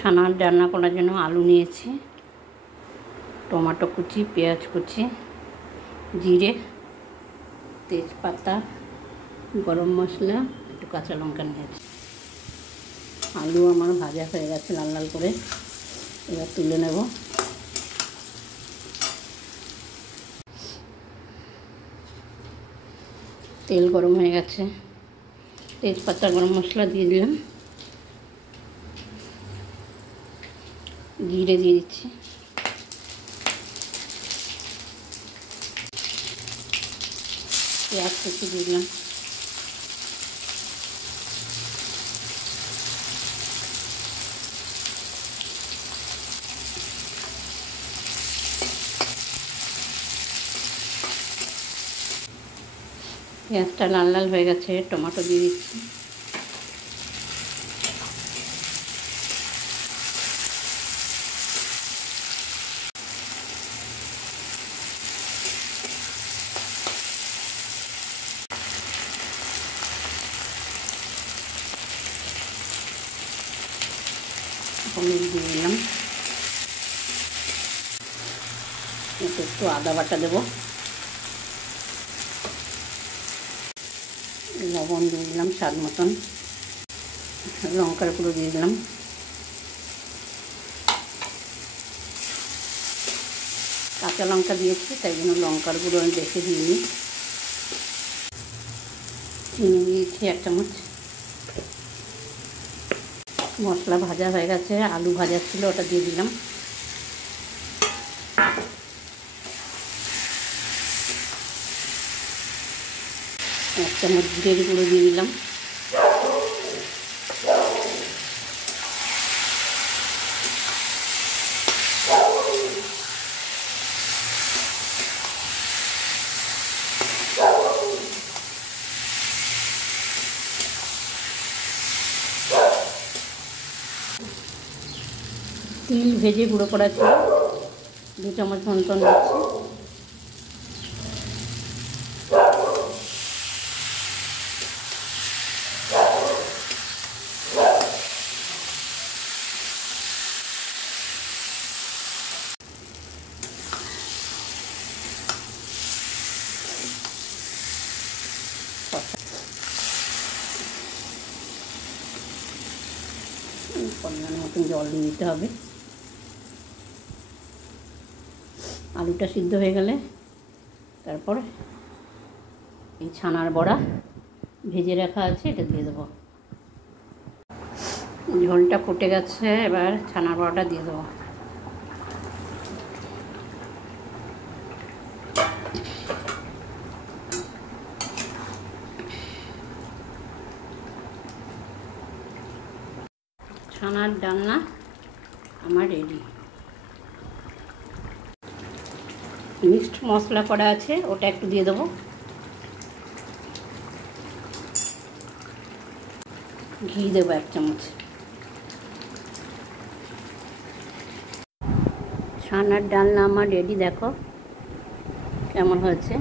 ছানার রান্না করার জন্য আলু নিয়েছি, টমেটো কুচি, পেঁয়াজ কুচি, জিরে, তেজপাতা, গরম মশলা, একটু কাঁচা লঙ্কা নিয়েছি। আলু আমার ভাজা হয়ে গেছে লাল লাল করে, এবার তুলে নেব। তেল গরম হয়ে গেছে, তেজপাতা, গরম মশলা দিয়ে দিলাম, জিরে দিয়ে দিচ্ছি, পেঁয়াজ কুচি দিয়ে দিলাম, পেঁয়াজটা লাল লাল হয়ে গেছে, টমেটো দিয়ে দিচ্ছি, হলুদ দিয়ে দিলাম, একটু আদা বাটা দেবো, লবণ দিয়ে দিলাম স্বাদ মতন, লঙ্কার গুঁড়ো দিয়ে দিলাম, কাঁচা লঙ্কা দিয়েছি তাই জন্য লঙ্কার গুঁড়ো আমি বেশি দিইনি। চিনি দিয়েছি 1 চামচ। মশলা ভাজা হয়ে গেছে, আলু ভাজা ছিল ওটা দিয়ে দিলাম, এক চামচ জিরের গুঁড়ো দিয়ে দিলাম, তিল ভেজে গুঁড়ো করা ছিল 2 চামচ মতন দিচ্ছি, পরিমাণ মতন জল দিয়ে দিতে হবে। আলুটা সিদ্ধ হয়ে গেলে তারপর এই ছানার বড়া ভেজে রাখা আছে এটা দিয়ে দেবো। ঝোলটা ফুটে গেছে, এবার ছানার বড়াটা দিয়ে দেবো। ছানার ডালনা আমার রেডি। মিক্সড মশলা করা আছে ওটা একটু দিয়ে দেবো, ঘি দেবো 1 চামচ। ছানার ডালনা আমার রেডি, দেখো কেমন হয়েছে।